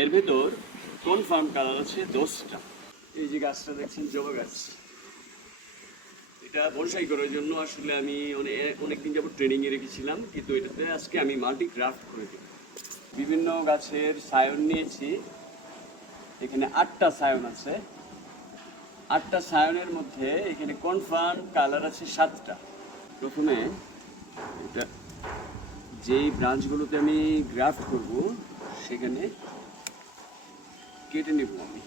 এর ভেতর confirm colour আছে 10টা। এই যে গাছটা দেখছেন জবা গাছ, এটা বনসাই করার জন্য আসলে আমি অনেকদিন যাবত ট্রেনিংয়ে রেখেছিলাম, কিন্তু এটাতে আজকে আমি মাল্টি ক্রাফট করে দিই। বিভিন্ন গাছের সায়ন নিয়েছি, এখানে 8টা সায়ন আছে। 8টা সায়নের মধ্যে এখানে কনফার্ম কালার আছে 7টা। প্রথমে এটা যেই ব্রাঞ্চগুলোতে আমি গ্রাফট করব সেখানে কেটে নেব আমি।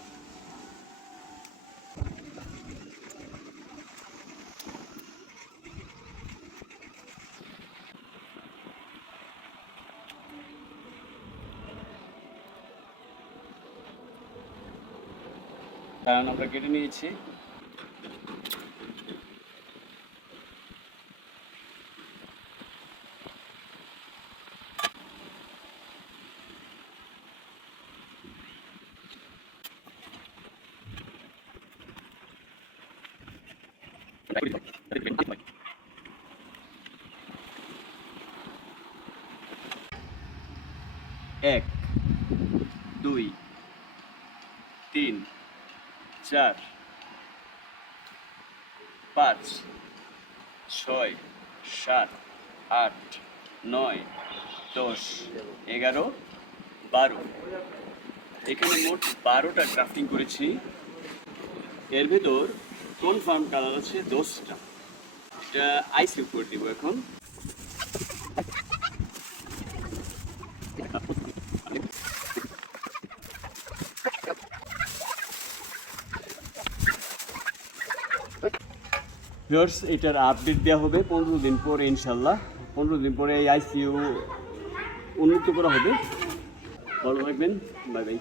কারণ আমরা কেটে নিয়েছি। এক, 2, 3, 4, 5, 6, 7, 8, 9, 10, 11, 12। এখানে মোট 12টা ক্রাফটিং করেছি। এর ভেতর কনফার্ম কালার আছে 10টা। এটা আইসিউ করে দিব এখন। ভিউয়ার্স, এটার আপডেট দেওয়া হবে 15 দিন পরে ইনশাল্লাহ। 15 দিন পরে এই আইসিইউ উন্মুক্ত করা হবে। ভালো থাকবেন, বাই বাই।